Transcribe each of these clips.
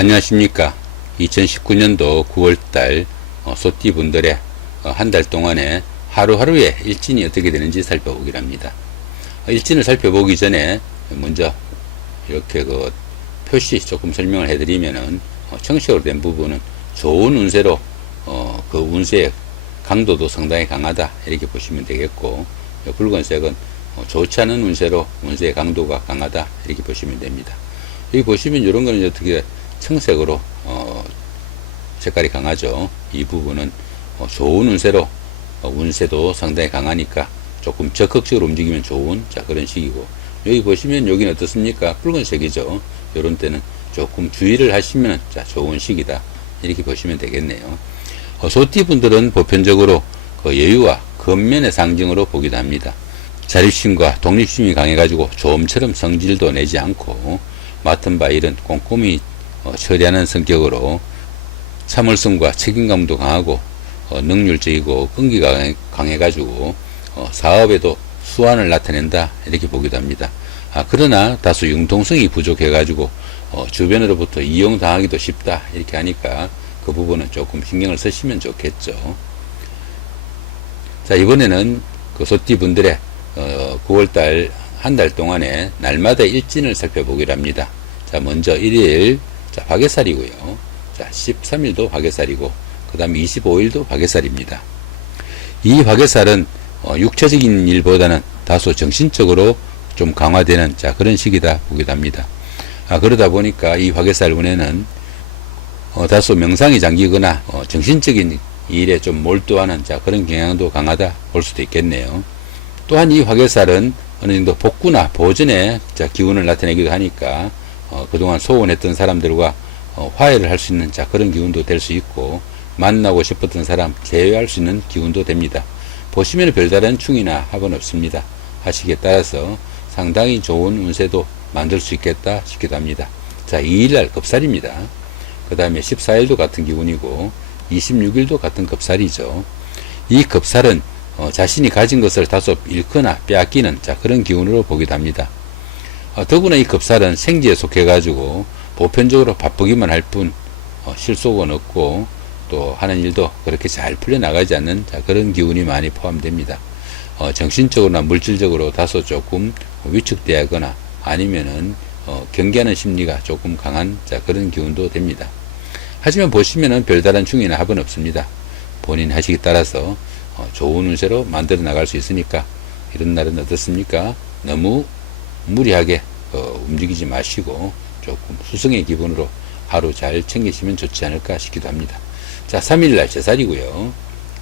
안녕하십니까. 2019년도 9월달 소띠분들의 한 달 동안에 하루하루의 일진이 어떻게 되는지 살펴보기로 합니다. 일진을 살펴보기 전에 먼저 이렇게 표시 조금 설명을 해드리면은 청식으로 된 부분은 좋은 운세로 그 운세의 강도도 상당히 강하다 이렇게 보시면 되겠고, 붉은색은 좋지 않은 운세로 운세의 강도가 강하다 이렇게 보시면 됩니다. 여기 보시면 이런 거는 어떻게 청색으로 색깔이 강하죠. 이 부분은 좋은 운세로 운세도 상당히 강하니까 조금 적극적으로 움직이면 좋은 그런 식이고, 여기 보시면 여기는 어떻습니까? 붉은색이죠. 이런 때는 조금 주의를 하시면 좋은 식이다 이렇게 보시면 되겠네요. 소띠분들은 보편적으로 여유와 근면의 상징으로 보기도 합니다. 자립심과 독립심이 강해가지고 조음처럼 성질도 내지 않고 맡은 바 일은 꼼꼼히 처리하는 성격으로 참을성과 책임감도 강하고 능률적이고 끈기가 강해가지고 사업에도 수완을 나타낸다 이렇게 보기도 합니다. 그러나 다소 융통성이 부족해가지고 주변으로부터 이용당하기도 쉽다 이렇게 하니까 그 부분은 조금 신경을 쓰시면 좋겠죠. 자, 이번에는 소띠분들의 9월달 한 달 동안에 날마다 일진을 살펴보기로 합니다. 자, 먼저 1일 화개살이고요. 자, 13일도 화개살이고, 그 다음에 25일도 화개살입니다. 이 화개살은 육체적인 일보다는 다소 정신적으로 좀 강화되는 그런 시기다 보기도 합니다. 그러다 보니까 이 화개살 운에는 다소 명상이 잠기거나 정신적인 일에 좀 몰두하는 그런 경향도 강하다 볼 수도 있겠네요. 또한 이 화개살은 어느 정도 복구나 보전의 기운을 나타내기도 하니까 그동안 소원했던 사람들과 화해를 할 수 있는 그런 기운도 될 수 있고, 만나고 싶었던 사람 재회할 수 있는 기운도 됩니다. 보시면 별다른 충이나 합은 없습니다. 하시기에 따라서 상당히 좋은 운세도 만들 수 있겠다 싶기도 합니다. 자, 2일날 급살입니다. 그 다음에 14일도 같은 기운이고 26일도 같은 급살이죠. 이 급살은 자신이 가진 것을 다소 잃거나 빼앗기는 그런 기운으로 보기도 합니다. 더구나 이 급살은 생지에 속해 가지고 보편적으로 바쁘기만 할 뿐 실속은 없고 또 하는 일도 그렇게 잘 풀려나가지 않는 그런 기운이 많이 포함됩니다. 정신적으로나 물질적으로 다소 조금 위축되거나 아니면은 경계하는 심리가 조금 강한 그런 기운도 됩니다. 하지만 보시면은 별다른 충이나 합은 없습니다. 본인 하시기 따라서 좋은 운세로 만들어 나갈 수 있으니까 이런 날은 어떻습니까? 너무 무리하게 움직이지 마시고 조금 수성의 기분으로 하루 잘 챙기시면 좋지 않을까 싶기도 합니다. 자, 3일날 제살이고요.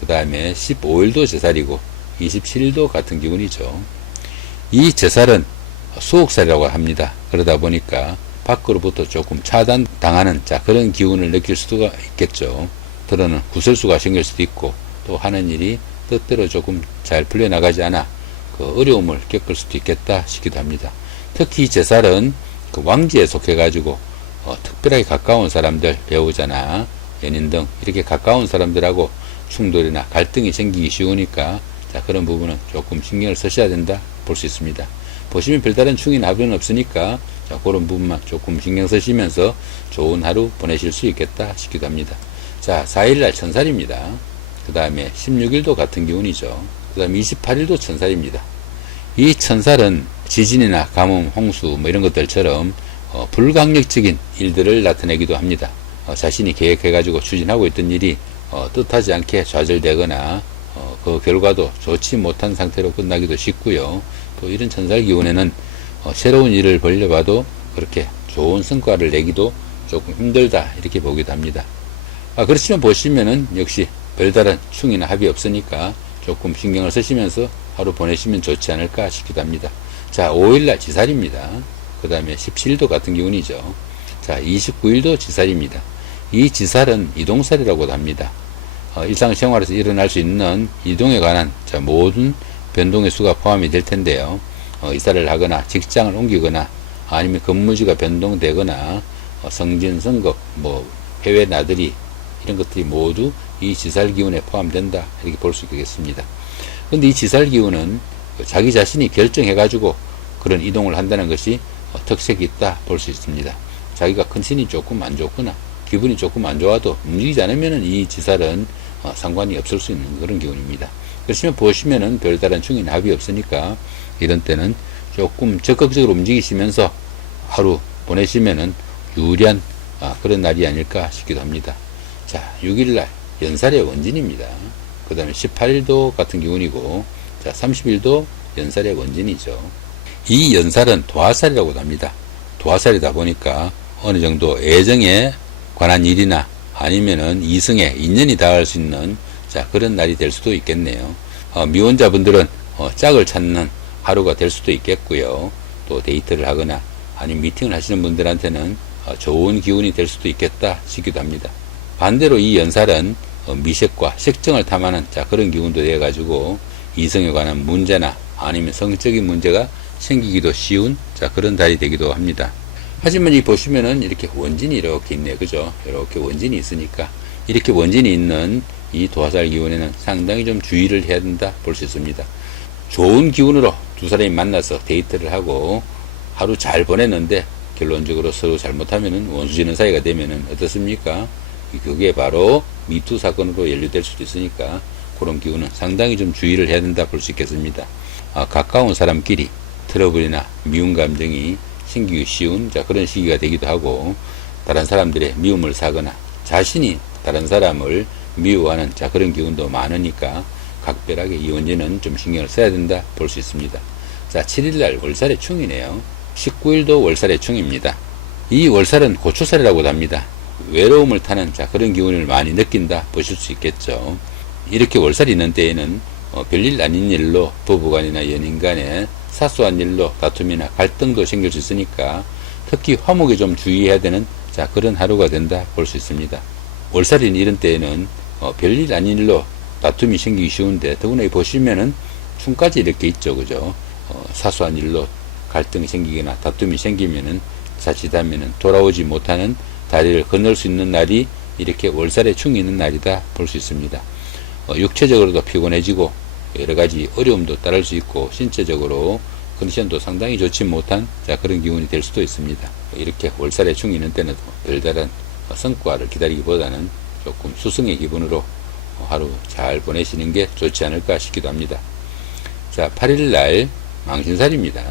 그 다음에 15일도 제살이고 27일도 같은 기운이죠. 이 제살은 수옥살이라고 합니다. 그러다 보니까 밖으로부터 조금 차단당하는 그런 기운을 느낄 수가 있겠죠. 때로는 구설수가 생길 수도 있고 또 하는 일이 뜻대로 조금 잘 풀려나가지 않아 어려움을 겪을 수도 있겠다 싶기도 합니다. 특히 이 제살은 왕지에 속해가지고 특별하게 가까운 사람들, 배우자나 연인 등 이렇게 가까운 사람들하고 충돌이나 갈등이 생기기 쉬우니까 그런 부분은 조금 신경을 쓰셔야 된다 볼 수 있습니다. 보시면 별다른 충이나 합은 없으니까 그런 부분만 조금 신경 쓰시면서 좋은 하루 보내실 수 있겠다 싶기도 합니다. 자, 4일날 천살입니다. 그 다음에 16일도 같은 기운이죠. 그 다음에 28일도 천살입니다. 이 천살은 지진이나 가뭄, 홍수 이런 것들처럼 불강력적인 일들을 나타내기도 합니다. 자신이 계획해가지고 추진하고 있던 일이 뜻하지 않게 좌절되거나 그 결과도 좋지 못한 상태로 끝나기도 쉽고요. 또 이런 천살 기운에는 새로운 일을 벌려봐도 그렇게 좋은 성과를 내기도 조금 힘들다 이렇게 보기도 합니다. 그렇지만 보시면은 역시 별다른 충이나 합이 없으니까 조금 신경을 쓰시면서 하루 보내시면 좋지 않을까 싶기도 합니다. 자, 5일날 지살입니다. 그 다음에 17일도 같은 기운이죠. 자, 29일도 지살입니다. 이 지살은 이동살이라고도 합니다. 일상생활에서 일어날 수 있는 이동에 관한 모든 변동의 수가 포함이 될 텐데요. 이사를 하거나 직장을 옮기거나 아니면 근무지가 변동되거나 성진, 성급, 해외 나들이 이런 것들이 모두 이 지살 기운에 포함된다 이렇게 볼 수 있겠습니다. 그런데 이 지살 기운은 자기 자신이 결정해 가지고 그런 이동을 한다는 것이 특색이 있다 볼 수 있습니다. 자기가 컨디션이 조금 안 좋거나 기분이 조금 안 좋아도 움직이지 않으면 이 지살은 상관이 없을 수 있는 그런 기운입니다. 그렇지만 보시면은 별다른 충이 합이 없으니까 이런 때는 조금 적극적으로 움직이시면서 하루 보내시면은 유리한 그런 날이 아닐까 싶기도 합니다. 자, 6일날 연살의 원진입니다. 그 다음에 18일도 같은 기운이고, 자, 30일도 연살의 원진이죠. 이 연살은 도화살이라고도 합니다. 도화살이다 보니까 어느 정도 애정에 관한 일이나 아니면은 이성에 인연이 닿을 수 있는 그런 날이 될 수도 있겠네요. 미혼자분들은 짝을 찾는 하루가 될 수도 있겠고요. 또 데이트를 하거나 아니면 미팅을 하시는 분들한테는 좋은 기운이 될 수도 있겠다 싶기도 합니다. 반대로 이 연살은 미색과 색정을 탐하는 그런 기운도 되어 가지고 이성에 관한 문제나 아니면 성적인 문제가 생기기도 쉬운 그런 달이 되기도 합니다. 하지만 이 보시면은 이렇게 원진이 이렇게 있네요. 그죠? 이렇게 원진이 있으니까 이렇게 원진이 있는 이 도화살 기운에는 상당히 좀 주의를 해야 된다 볼 수 있습니다. 좋은 기운으로 두 사람이 만나서 데이트를 하고 하루 잘 보냈는데 결론적으로 서로 잘못하면은 원수지는 사이가 되면은 어떻습니까? 그게 바로 미투 사건으로 연루될 수도 있으니까 그런 기운은 상당히 좀 주의를 해야 된다 볼 수 있겠습니다. 가까운 사람끼리 트러블이나 미운 감정이 생기기 쉬운 그런 시기가 되기도 하고, 다른 사람들의 미움을 사거나 자신이 다른 사람을 미워하는 그런 기운도 많으니까 각별하게 이 원진은 좀 신경을 써야 된다 볼 수 있습니다. 자, 7일날 월살의 충이네요. 19일도 월살의 충입니다. 이 월살은 고초살이라고도 합니다. 외로움을 타는 그런 기운을 많이 느낀다 보실 수 있겠죠. 이렇게 월살이 있는 때에는 별일 아닌 일로 부부간이나 연인간에 사소한 일로 다툼이나 갈등도 생길 수 있으니까 특히 화목에 좀 주의해야 되는 그런 하루가 된다 볼 수 있습니다. 월살인 이런 때에는 별일 아닌 일로 다툼이 생기기 쉬운데, 더구나 보시면은 충까지 이렇게 있죠. 그죠? 사소한 일로 갈등이 생기거나 다툼이 생기면은 자칫하면은 돌아오지 못하는 다리를 건널 수 있는 날이 이렇게 월살에 충이 있는 날이다 볼 수 있습니다. 육체적으로도 피곤해지고 여러 가지 어려움도 따를 수 있고 신체적으로 컨디션도 상당히 좋지 못한 그런 기운이 될 수도 있습니다. 이렇게 월살에 충이 있는 때는 별다른 성과를 기다리기보다는 조금 수승의 기분으로 하루 잘 보내시는 게 좋지 않을까 싶기도 합니다. 자, 8일날 망신살입니다.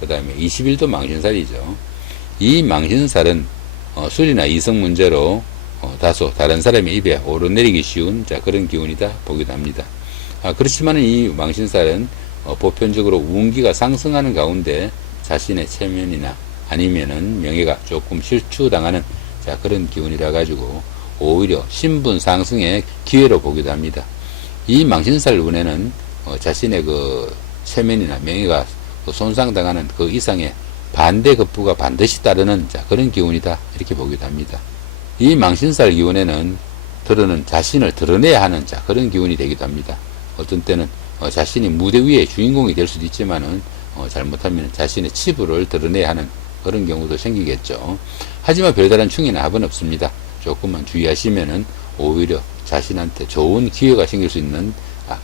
그 다음에 20일도 망신살이죠. 이 망신살은 술이나 이성 문제로 다소 다른 사람의 입에 오르내리기 쉬운 그런 기운이다 보기도 합니다. 그렇지만 이 망신살은 보편적으로 운기가 상승하는 가운데 자신의 체면이나 아니면은 명예가 조금 실추당하는 그런 기운이라 가지고 오히려 신분 상승의 기회로 보기도 합니다. 이 망신살 운에는 자신의 그 체면이나 명예가 손상당하는 그 이상의 반대 급부가 반드시 따르는 그런 기운이다 이렇게 보기도 합니다. 이 망신살 기운에는 자신을 드러내야 하는 그런 기운이 되기도 합니다. 어떤 때는 자신이 무대 위에 주인공이 될 수도 있지만은 잘못하면 자신의 치부를 드러내야 하는 그런 경우도 생기겠죠. 하지만 별다른 충이나 합은 없습니다. 조금만 주의하시면은 오히려 자신한테 좋은 기회가 생길 수 있는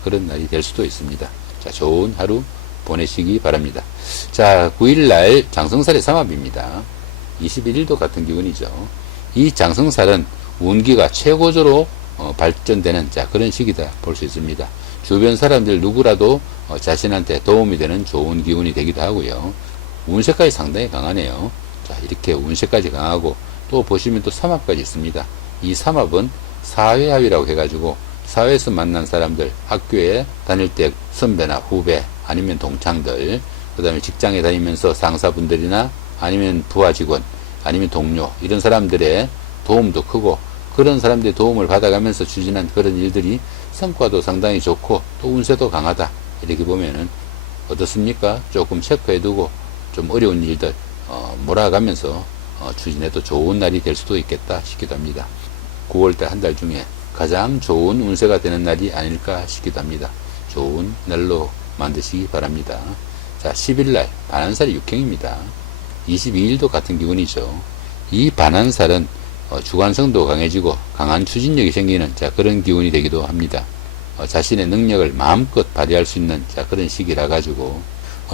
그런 날이 될 수도 있습니다. 자, 좋은 하루 보내시기 바랍니다. 자, 9일날 장성살의 삼합입니다. 21일도 같은 기운이죠. 이 장성살은 운기가 최고조로 발전되는 그런 시기다 볼 수 있습니다. 주변 사람들 누구라도 자신한테 도움이 되는 좋은 기운이 되기도 하고요. 운세까지 상당히 강하네요. 자, 이렇게 운세까지 강하고 또 보시면 또 삼합까지 있습니다. 이 삼합은 사회합이라고 해가지고 사회에서 만난 사람들, 학교에 다닐 때 선배나 후배 아니면 동창들, 그 다음에 직장에 다니면서 상사분들이나 아니면 부하 직원 아니면 동료, 이런 사람들의 도움도 크고 그런 사람들의 도움을 받아가면서 추진한 그런 일들이 성과도 상당히 좋고 또 운세도 강하다 이렇게 보면은 어떻습니까? 조금 체크해두고 좀 어려운 일들 몰아가면서 추진해도 좋은 날이 될 수도 있겠다 싶기도 합니다. 9월달 한 달 중에 가장 좋은 운세가 되는 날이 아닐까 싶기도 합니다. 좋은 날로 만드시기 바랍니다. 자, 10일날 반한살이 육행입니다. 22일도 같은 기운이죠. 이 반한살은 주관성도 강해지고 강한 추진력이 생기는 그런 기운이 되기도 합니다. 자신의 능력을 마음껏 발휘할 수 있는 그런 시기라 가지고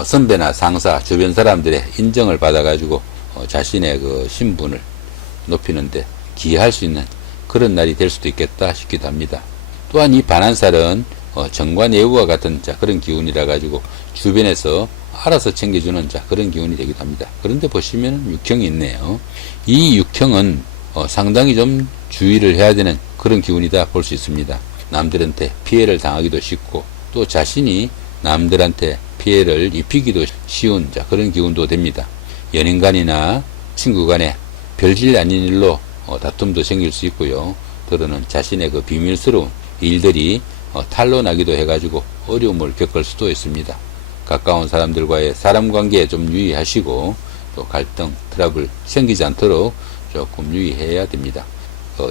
선배나 상사, 주변 사람들의 인정을 받아 가지고 자신의 그 신분을 높이는데 기여할 수 있는 그런 날이 될 수도 있겠다 싶기도 합니다. 또한 이 반한살은 정관예우와 같은 그런 기운이라 가지고 주변에서 알아서 챙겨주는 그런 기운이 되기도 합니다. 그런데 보시면 육형이 있네요. 이 육형은 상당히 좀 주의를 해야 되는 그런 기운이다 볼 수 있습니다. 남들한테 피해를 당하기도 쉽고 또 자신이 남들한테 피해를 입히기도 쉬운 그런 기운도 됩니다. 연인간이나 친구간에 별질 아닌 일로 다툼도 생길 수 있고요. 때로는 자신의 그 비밀스러운 일들이 탄로나기도 해가지고 어려움을 겪을 수도 있습니다. 가까운 사람들과의 사람 관계에 좀 유의하시고 또 갈등, 트러블 생기지 않도록 조금 유의해야 됩니다.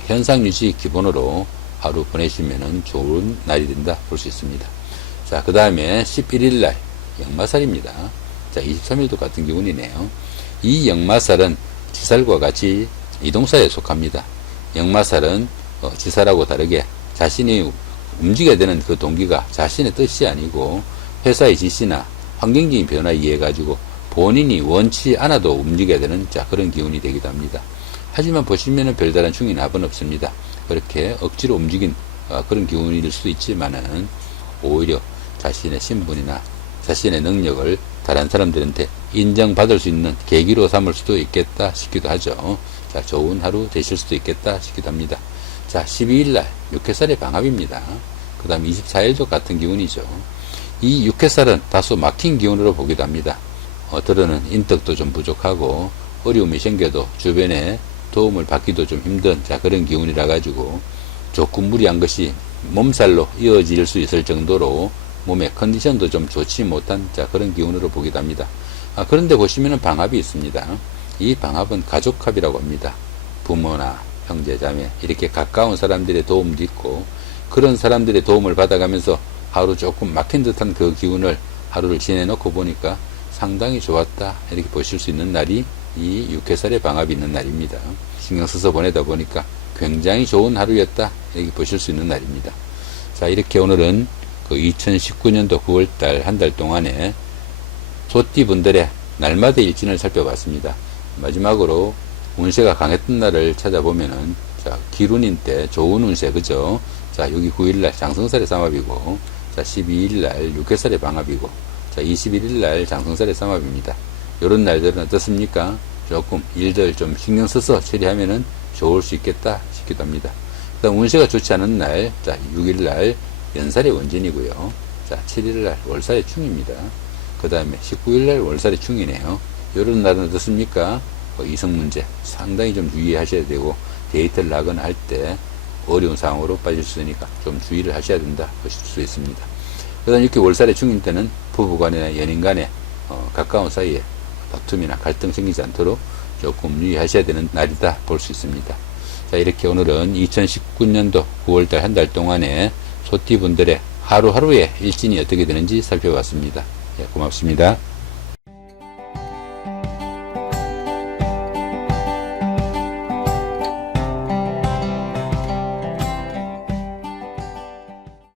현상 유지 기본으로 하루 보내시면 좋은 날이 된다 볼 수 있습니다. 자, 그 다음에 11일 날 역마살입니다. 자, 23일도 같은 기운이네요. 이 역마살은 지살과 같이 이동사에 속합니다. 역마살은 지살하고 다르게 자신이 움직여야 되는 그 동기가 자신의 뜻이 아니고 회사의 지시나 환경적인 변화에 의해 가지고 본인이 원치 않아도 움직여야 되는 그런 기운이 되기도 합니다. 하지만 보시면은 별다른 충이 납은 없습니다. 그렇게 억지로 움직인 그런 기운일 수도 있지만은 오히려 자신의 신분이나 자신의 능력을 다른 사람들한테 인정받을 수 있는 계기로 삼을 수도 있겠다 싶기도 하죠. 자, 좋은 하루 되실 수도 있겠다 싶기도 합니다. 자, 12일날 육해살의 방합입니다. 그 다음 24일도 같은 기운이죠. 이 육해살은 다소 막힌 기운으로 보기도 합니다. 때로는 인덕도 좀 부족하고 어려움이 생겨도 주변에 도움을 받기도 좀 힘든 그런 기운이라 가지고 조금 무리한 것이 몸살로 이어질 수 있을 정도로 몸의 컨디션도 좀 좋지 못한 그런 기운으로 보기도 합니다. 그런데 보시면은 방합이 있습니다. 이 방합은 가족합이라고 합니다. 부모나 형제 자매 이렇게 가까운 사람들의 도움도 있고 그런 사람들의 도움을 받아가면서 하루 조금 막힌 듯한 그 기운을 하루를 지내놓고 보니까 상당히 좋았다 이렇게 보실 수 있는 날이 이 육해살의 방합이 있는 날입니다. 신경 써서 보내다 보니까 굉장히 좋은 하루였다 이렇게 보실 수 있는 날입니다. 자, 이렇게 오늘은 그 2019년도 9월달 한 달 동안에 소띠분들의 날마다 일진을 살펴봤습니다. 마지막으로 운세가 강했던 날을 찾아보면은 기룬인 때 좋은 운세 그죠? 자, 여기 9일날 장성살의 삼합이고 자, 12일날 육해살의 방합이고 자, 21일날 장성살의 삼합입니다. 요런 날들은 어떻습니까? 조금 일들 좀 신경 써서 처리하면은 좋을 수 있겠다 싶기도 합니다. 그 다음 운세가 좋지 않은 날, 자, 6일날 연살의 원진이고요. 자, 7일날 월살의 충입니다. 그 다음에 19일날 월살의 충이네요. 요런 날은 어떻습니까? 이성 문제 상당히 좀 유의하셔야 되고 데이트를 하거나 할 때 어려운 상황으로 빠질 수 있으니까 좀 주의를 하셔야 된다 보실 수 있습니다. 그 다음 이렇게 월살의 충인 때는 부부간이나 연인간에 가까운 사이에 다툼이나 갈등 생기지 않도록 조금 유의하셔야 되는 날이다 볼 수 있습니다. 자, 이렇게 오늘은 2019년도 9월달 한 달 동안에 소띠분들의 하루하루의 일진이 어떻게 되는지 살펴봤습니다. 예, 고맙습니다.